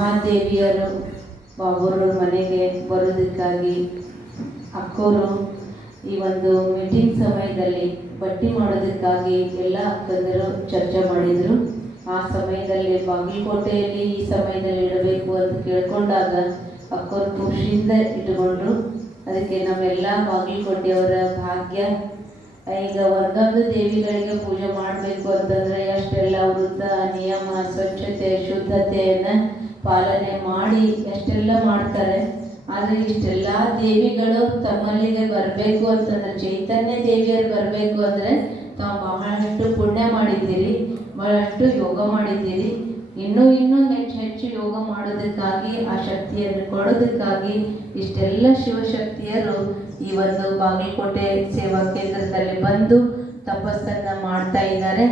ಮಹಾದೇವಿಯರು, ಬಾಬುರವ್ರ ಮನೆಗೆ ಬರೋದಕ್ಕಾಗಿ ಅಕ್ಕೋರು ಈ ಒಂದು ಮೀಟಿಂಗ್ ಸಮಯದಲ್ಲಿ ಬಟ್ಟಿ ಮಾಡೋದಕ್ಕಾಗಿ ಎಲ್ಲ ಅಕ್ಕಂದರು ಚರ್ಚೆ ಮಾಡಿದರು. ಆ ಸಮಯದಲ್ಲಿ ಬಾಗಲಕೋಟೆಯಲ್ಲಿ ಈ ಸಮಯದಲ್ಲಿ ಇಡಬೇಕು ಅಂತ ಕೇಳಿಕೊಂಡಾಗ ಅಕ್ಕೋರು ಖುಷಿಯಿಂದ ಇಟ್ಕೊಂಡ್ರು ಅದಕ್ಕೆ ನಮ್ಮೆಲ್ಲ ಬಾಗಲಕೋಟೆಯವರ ಭಾಗ್ಯ. ಈಗ ಒಂದೊಂದು ದೇವಿಗಳಿಗೆ ಪೂಜೆ ಮಾಡಬೇಕು ಅಂತಂದರೆ ಅಷ್ಟೆಲ್ಲ ವೃತ್ತ, ನಿಯಮ, ಸ್ವಚ್ಛತೆ, ಶುದ್ಧತೆಯನ್ನು ಪಾಲನೆ ಮಾಡಿ ಎಷ್ಟೆಲ್ಲ ಮಾಡ್ತಾರೆ, ಆದರೆ ಇಷ್ಟೆಲ್ಲ ದೇವಿಗಳು ತಮ್ಮಲ್ಲಿಗೆ ಬರಬೇಕು ಅಂತಂದ್ರೆ ಚೈತನ್ಯ ದೇವಿಯರು ಬರಬೇಕು ಅಂದರೆ ತಾವು ಬಹಳಷ್ಟು ಪುಣ್ಯ ಮಾಡಿದ್ದೀರಿ ಬಹಳಷ್ಟು ಯೋಗ ಮಾಡಿದ್ದೀರಿ. ಇನ್ನೂ ಇನ್ನೂ ಹೆಚ್ಚು ಹೆಚ್ಚು ಯೋಗ ಮಾಡೋದಕ್ಕಾಗಿ, ಆ ಶಕ್ತಿಯನ್ನು ಕೊಡೋದಕ್ಕಾಗಿ ಇಷ್ಟೆಲ್ಲ ಶಿವಶಕ್ತಿಯರು ಈ ಒಂದು ಬಾಗಲಕೋಟೆ ಸೇವಾ ಕೇಂದ್ರದಲ್ಲಿ ಬಂದು ತಪಸ್ಸನ್ನು ಮಾಡ್ತಾ ಇದ್ದಾರೆ.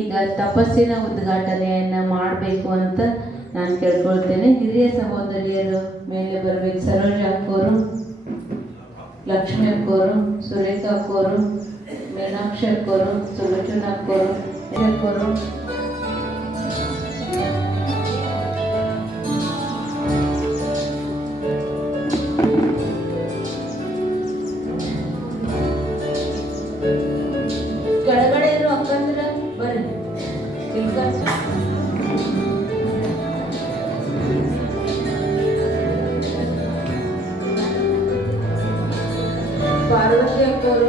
ಈಗ ತಪಸ್ಸಿನ ಉದ್ಘಾಟನೆಯನ್ನು ಮಾಡಬೇಕು ಅಂತ ನಾನು ಕೇಳ್ಕೊಳ್ತೇನೆ. ಹಿರಿಯ ಸಹೋದರಿಯರು ಮೇಲೆ ಬರಬೇಕು. ಸರೋಜ ಅಕ್ಕೋರು, ಲಕ್ಷ್ಮಿ ಅಕ್ಕೋರು, ಸುರೇಖ ಅಕ್ಕೋರು, ಮೀನಾಕ್ಷಿ ಅಕ್ಕೋರು ಸುಲೋಚನ ಅಕ್ಕೋರು ಅಕ್ಕೋರು. ಪಾರ್ವತಿ ಅಕ್ಕೋರು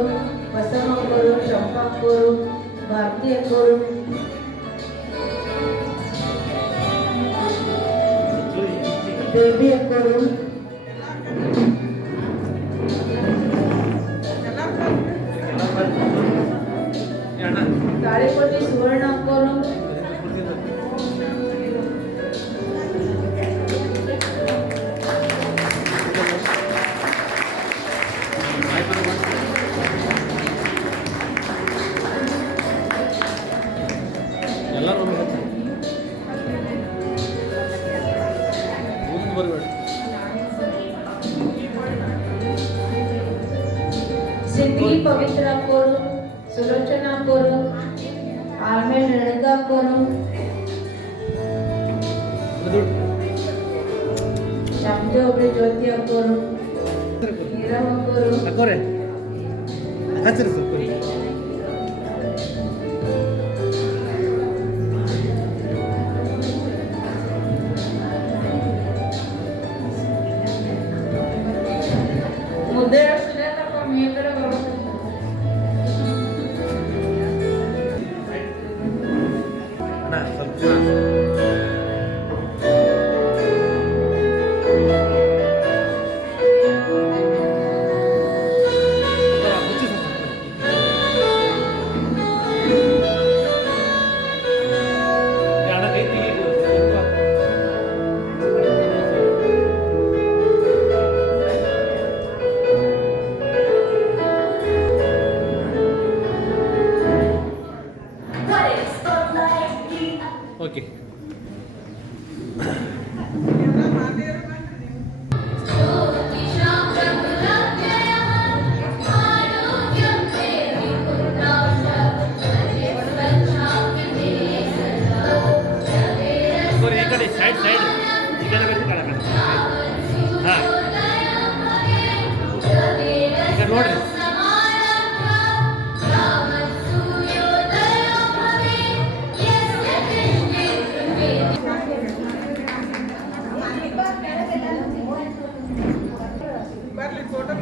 ಬಸಮ್ಮ ಅಕ್ಕೋರು ಶಂಪ ಅಕ್ಕೋರು ಭಾರತಿ ಅಕ್ಕೋರು ಬೇಬಿ ಅಕ್ಕೋರು ತಾಳಿಕೋಟಿ ಸುವರ್ಣ ಅಕ್ಕೋರು পরিবার સિદ્ધિ પવિત્ર કરું સુલોચના કરું આમેલ રણગા કરું શબ્દો આપણે જ્યોત્ય કરું નિરમ કરું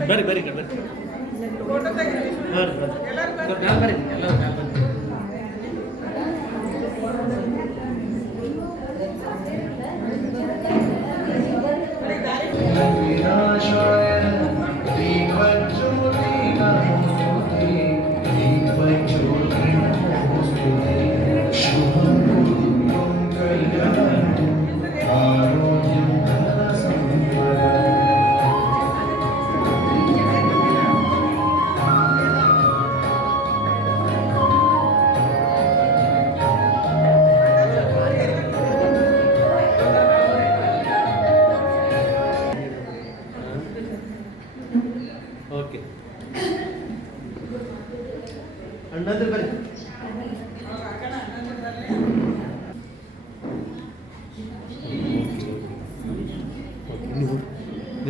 ಬರ್ರಿ ಬರ್ರಿ ಬರ್ರಿ ಬರ್ರಿ ಬರ್ರಿ ಎಲ್ಲರೂ ಬರ್ರಿ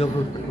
over